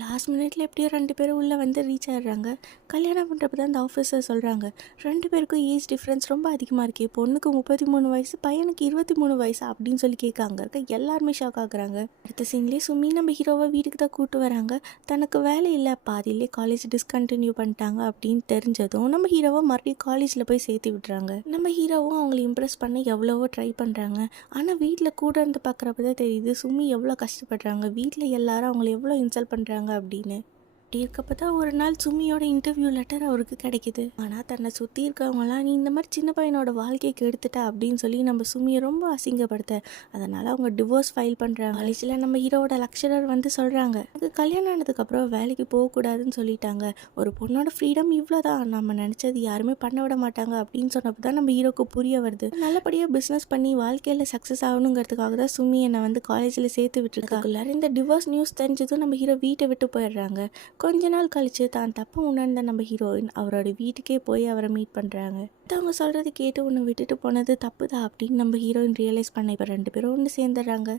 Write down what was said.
Last மினிட்ல எப்படியோ 2 பேரும் உள்ளே வந்து ரீச் ஆயிடுறாங்க. கல்யாணம் பண்ணுறப்ப தான் அந்த ஆஃபீஸர் சொல்கிறாங்க, 2 பேருக்கும் ஏஜ் டிஃப்ரென்ஸ் ரொம்ப அதிகமாக இருக்கே, பொண்ணுக்கு 33 வயசு, பையனுக்கு 23 வயசு அப்படின்னு சொல்லி கேட்காங்க. இருக்க எல்லாருமே ஷாக் ஆகுறாங்க. அடுத்த சீன்லேயே சுமி நம்ம ஹீரோவை வீட்டுக்கு தான் கூட்டு வராங்க. தனக்கு வேலை இல்லை, பாதியிலே காலேஜ் டிஸ்கண்டினியூ பண்ணிட்டாங்க அப்படின்னு தெரிஞ்சதும் நம்ம ஹீரோவை மறுபடியும் காலேஜில் போய் சேர்த்து விட்டுறாங்க. நம்ம ஹீரோவும் அவங்களை இம்ப்ரெஸ் பண்ண எவ்வளவோ ட்ரை பண்ணுறாங்க. ஆனால் வீட்டில் கூட இருந்து பார்க்குறப்ப தான் தெரியுது சுமி எவ்வளோ கஷ்டப்படுறாங்க, வீட்டில் எல்லாரும் அவங்கள எவ்வளோ இன்சல்ட் பண்ணுறாங்க அப்படின்னு. அப்படி இருக்கப்ப தான் ஒரு நாள் சுமியோட இன்டர்வியூ லெட்டர் அவருக்கு கிடைக்குது. ஆனால் தன்னை சுற்றி இருக்கவங்களாம், நீ இந்த மாதிரி சின்ன பையனோட வாழ்க்கைக்கு எடுத்துட்ட அப்படின்னு சொல்லி நம்ம சுமியை ரொம்ப அசிங்கப்படுத்த, அதனால் அவங்க டிவோர்ஸ் ஃபைல் பண்ணுறாங்க. காலேஜில் நம்ம ஹீரோவோட லெக்சரர் வந்து சொல்கிறாங்க, எனக்கு கல்யாணம் ஆனதுக்கப்புறம் வேலைக்கு போகக்கூடாதுன்னு சொல்லிட்டாங்க, ஒரு பொண்ணோட ஃப்ரீடம் இவ்வளோதான், நம்ம நினச்சது யாருமே பண்ண விட மாட்டாங்க அப்படின்னு சொன்னப்போ தான் நம்ம ஹீரோக்கு புரிய வருது. நல்லபடியாக பிஸ்னஸ் பண்ணி வாழ்க்கையில் சக்ஸஸ் ஆகணுங்கிறதுக்காக தான் சுமி என்னை வந்து காலேஜில் சேர்த்து விட்டுருக்காங்க. இந்த டிவோர்ஸ் நியூஸ் தெரிஞ்சதும் நம்ம ஹீரோ வீட்டை விட்டு போயிடுறாங்க. கொஞ்ச நாள் கழிச்சு தான் தப்பு உணர்ந்த நம்ம ஹீரோயின் அவரோட வீட்டுக்கே போய் அவரை மீட் பண்ணுறாங்க. அவங்க சொல்கிறது கேட்டு ஒன்று விட்டுட்டு போனது தப்பு தான் அப்படின்னு நம்ம ஹீரோயின் ரியலைஸ் பண்ண இப்போ 2 பேரும் ஒன்று சேர்ந்துடுறாங்க.